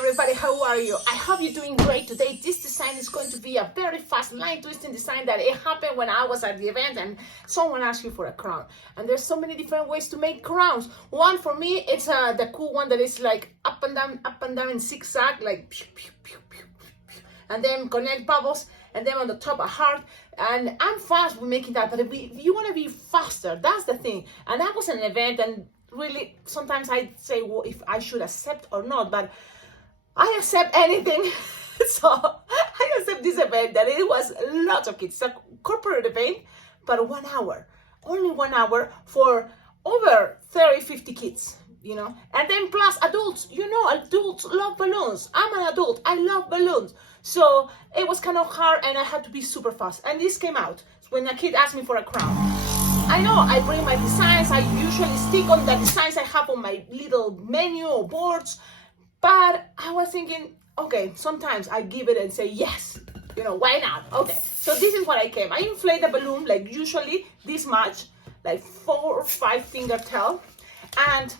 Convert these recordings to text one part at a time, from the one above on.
everybody, how are you? I hope you're doing great today. This design is going to be a very fast line twisting design that it happened when I was at the event and someone asked you for a crown. And there's so many different ways to make crowns. One for me, it's the cool one that is like up and down in zigzag, like pew, pew, pew, pew, pew. And then connect bubbles, and then on the top a heart. And I'm fast with making that, but if you want to be faster, that's the thing. And that was an event, and really sometimes I say, well, if I should accept or not, but I accept anything. So I accept this event that it was lots of kids. It's a corporate event, but 1 hour, only 1 hour for over 50 kids, you know. And then plus adults, you know, adults love balloons. I'm an adult, I love balloons. So it was kind of hard and I had to be super fast. And this came out when a kid asked me for a crown. I know I bring my designs, I usually stick on the designs I have on my little menu or boards, but I was thinking, okay, sometimes I give it and say yes, you know, why not? Okay, so this is what I came. I inflate the balloon like usually this much, like 4 or 5 finger tail, and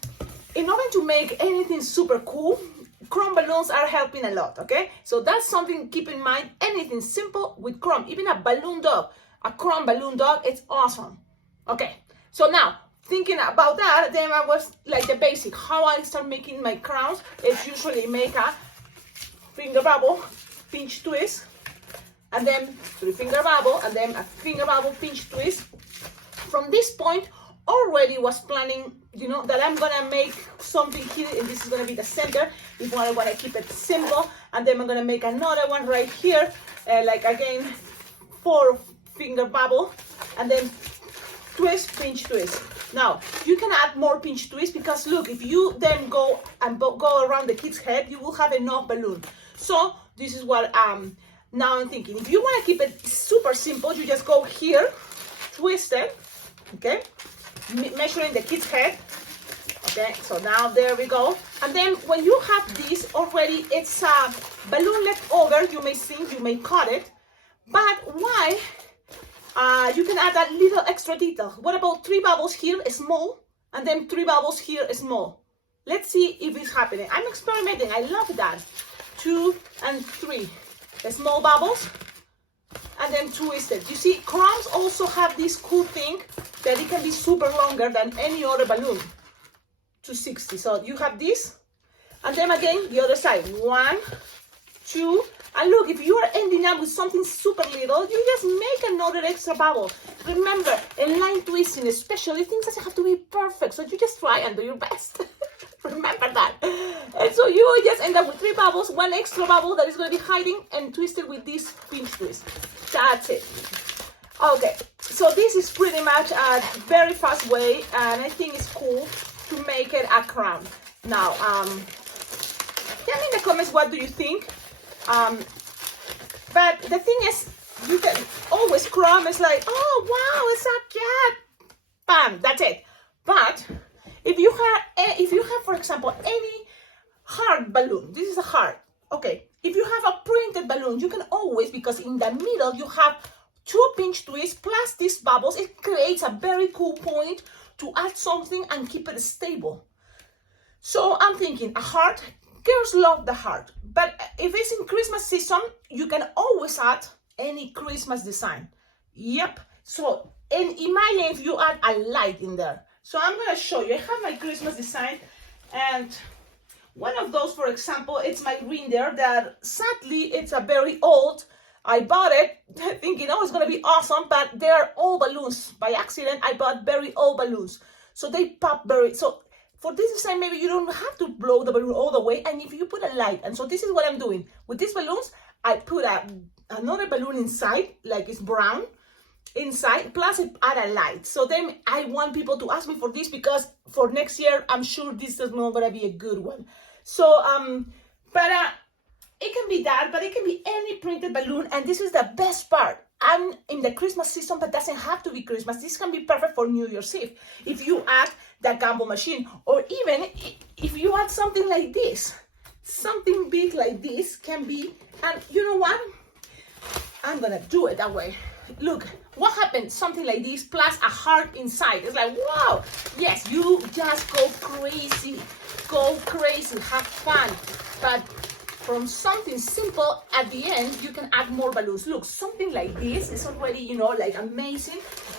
in order to make anything super cool, chrome balloons are helping a lot, okay? So that's something to keep in mind. Anything simple with chrome, even a balloon dog, a chrome balloon dog, it's awesome. Okay, so now thinking about that, then I was like the basic, how I start making my crowns is usually make a finger bubble, pinch twist, and then 3 finger bubble, and then a finger bubble, pinch twist. From this point, already was planning, you know, that I'm gonna make something here, and this is gonna be the center. If I wanna keep it simple, and then I'm gonna make another one right here, like again, 4 finger bubble, and then twist, pinch, twist. Now you can add more pinch twist because look, if you then go around the kid's head, you will have enough balloon. So this is what now I'm thinking. If you want to keep it super simple, you just go here, twist it, okay, measuring the kid's head. Okay, so now there we go. And then when you have this already, it's a balloon left over. You may think, you may cut it, but why? You can add that little extra detail. What about 3 bubbles here, small, and then 3 bubbles here, small? Let's see if it's happening. I'm experimenting. I love that. 2 and 3 small bubbles, and then twisted. You see, crowns also have this cool thing that it can be super longer than any other balloon, 260. So you have this, and then again the other side. 1, 2. And look, if you are ending up with something super little, you just make another extra bubble. Remember, in line twisting especially, things doesn't have to be perfect, so you just try and do your best. Remember that. And so you will just end up with 3 bubbles, 1 extra bubble that is going to be hiding, and twisted with this pinch twist. That's it. Okay, so this is pretty much a very fast way, and I think it's cool to make it a crown. Now, tell me in the comments, what do you think? But the thing is, you can always chrome. It's like, oh wow, it's a cat. Bam, that's it. But if you have, for example, any heart balloon, this is a heart. Okay, if you have a printed balloon, you can always, because in the middle you have 2 pinch twists plus these bubbles, it creates a very cool point to add something and keep it stable. So I'm thinking a heart. Girls love the heart, but if it's in Christmas season, you can always add any Christmas design. Yep. So, and imagine if you add a light in there. So I'm going to show you. I have my Christmas design, and one of those, for example, it's my reindeer that sadly it's a very old. I bought it thinking, oh, it's going to be awesome, but they're old balloons. By accident, I bought very old balloons, so they pop very. So for this design, maybe you don't have to blow the balloon all the way, and if you put a light, and so this is what I'm doing. With these balloons, I put another balloon inside, like it's brown, inside, plus I add a light. So then I want people to ask me for this, because for next year, I'm sure this is not gonna be a good one. So, but it can be that, but it can be any printed balloon, and this is the best part. I'm in the Christmas season, but doesn't have to be Christmas. This can be perfect for New Year's Eve. If you add the gamble machine, or even if you add something like this, something big like this can be, and you know what? I'm gonna do it that way. Look, what happened? Something like this plus a heart inside. It's like, wow, yes, you just go crazy, have fun. But from something simple, at the end, you can add more balloons. Look, something like this is already, you know, like amazing.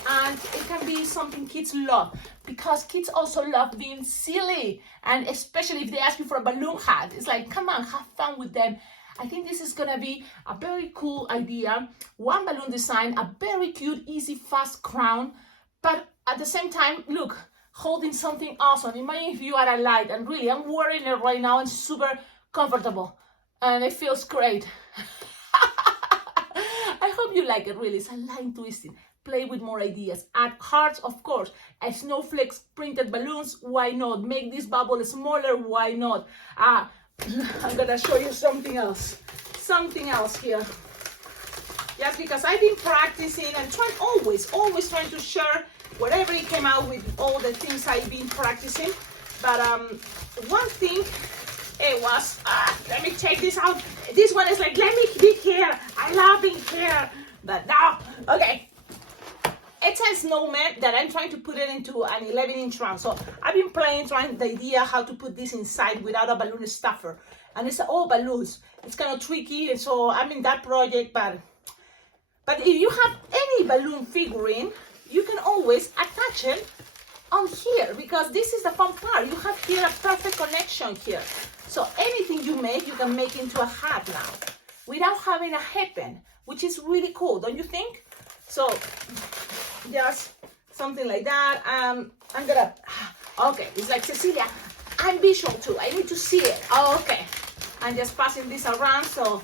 And it can be something kids love, because kids also love being silly. And especially if they ask you for a balloon hat, it's like, come on, have fun with them. I think this is gonna be a very cool idea. One balloon design, a very cute, easy, fast crown, but at the same time, look, holding something awesome. Imagine if you are a light, and really, I'm wearing it right now and super comfortable, and it feels great. I hope you like it, really. It's a line twisting. Play with more ideas. Add hearts, of course. A snowflakes, printed balloons, why not? Make this bubble smaller, why not? I'm gonna show you something else here. Just because I've been practicing and trying, always trying to share whatever it came out with all the things I've been practicing. But one thing, it was, let me check this out. This one is like, let me be here. I love being here. But now, okay. It's a snowman that I'm trying to put it into an 11-inch round. So I've been trying the idea how to put this inside without a balloon stuffer. And it's all balloons. It's kind of tricky, and so I'm in that project. But if you have any balloon figurine, you can always attach it on here, because this is the fun part. You have here a perfect connection here. So anything you make, you can make into a hat now without having a headband, which is really cool, don't you think? So just something like that. I'm gonna, okay, it's like, Cecilia, I'm visual too, I need to see it. Okay, I'm just passing this around so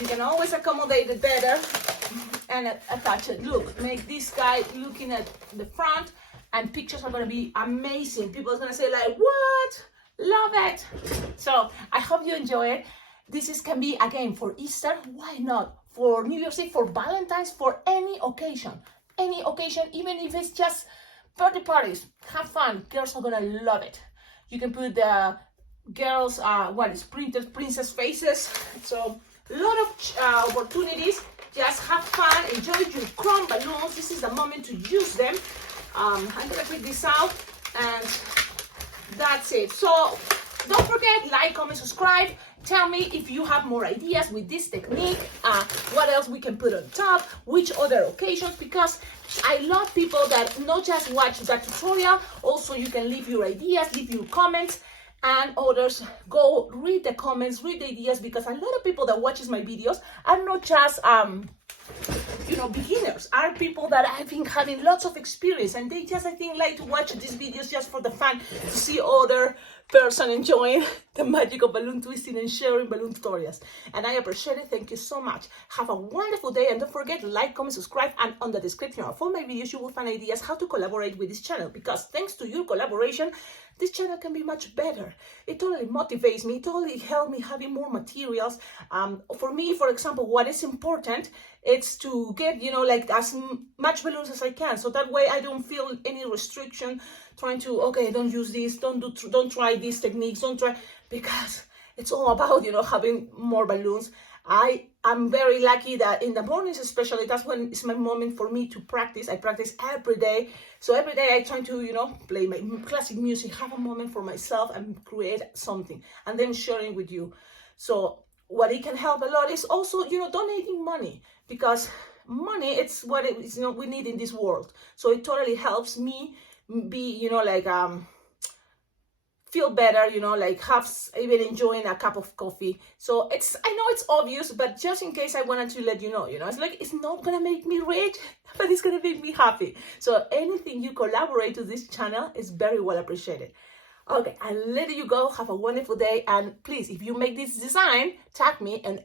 you can always accommodate it better and attach it. Look, make this guy looking at the front, and pictures are gonna be amazing. People are gonna say like, what? Love it. So I hope you enjoy it. This can be, again, for Easter, why not? For New Year's Eve, for Valentine's, for any occasion, even if it's just birthday parties. Have fun. Girls are gonna love it. You can put the girls, printed princess faces. So a lot of opportunities. Just have fun. Enjoy your crown balloons. This is the moment to use them. I'm gonna print this out, and that's it. So don't forget, like, comment, subscribe. Tell me if you have more ideas with this technique, what else we can put on top, which other occasions, because I love people that not just watch the tutorial, also you can leave your ideas, leave your comments, and others go read the comments, read the ideas, because a lot of people that watches my videos are not just beginners, are people that have been having lots of experience, and they just, I think, like to watch these videos just for the fun, to see other person enjoying the magic of balloon twisting and sharing balloon tutorials. And I appreciate it. Thank you so much. Have a wonderful day, and don't forget, like, comment, subscribe, and on the description of all my videos you will find ideas how to collaborate with this channel, because thanks to your collaboration, this channel can be much better. It totally motivates me, it totally helps me having more materials. For me, for example, what is important, it's to get, like as much balloons as I can, so that way I don't feel any restriction trying to, okay, don't use this, don't try these techniques, don't try, because it's all about, having more balloons. I'm very lucky that in the mornings especially, that's when it's my moment for me to practice. I practice every day. So every day I try to, play my classic music, have a moment for myself and create something, and then sharing with you. So what it can help a lot is also, donating money, because money, it's what it is, we need in this world. So it totally helps me be, feel better, have even enjoying a cup of coffee. So I know it's obvious, but just in case, I wanted to let you know, it's like, it's not gonna make me rich, but it's gonna make me happy. So anything you collaborate to this channel is very well appreciated. Okay, I'll let you go. Have a wonderful day, and please, if you make this design, tag me on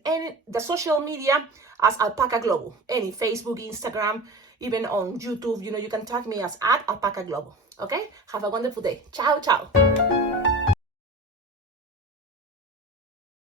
the social media as Alpacaglobo, any Facebook, Instagram, even on YouTube, you can tag me as @Alpacaglobo. Okay, have a wonderful day. Ciao, ciao.